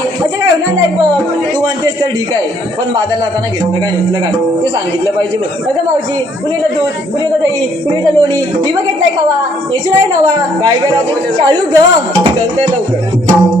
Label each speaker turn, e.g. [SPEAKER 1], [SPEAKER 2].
[SPEAKER 1] असं काय होणार नाही बघ.
[SPEAKER 2] तू म्हणतेस तर ठीक आहे. पण बाजारला जाताना घेतलं काय घेतलं काय? ते सांगितलं पाहिजे बघ.
[SPEAKER 1] अगं भाऊजी कुणीला दूध कुणीला दही कुणीला लोणी मी बघ खावा येसू नाही नवा
[SPEAKER 2] काय करायचं?
[SPEAKER 1] चालू गम.
[SPEAKER 2] चलते लवकर.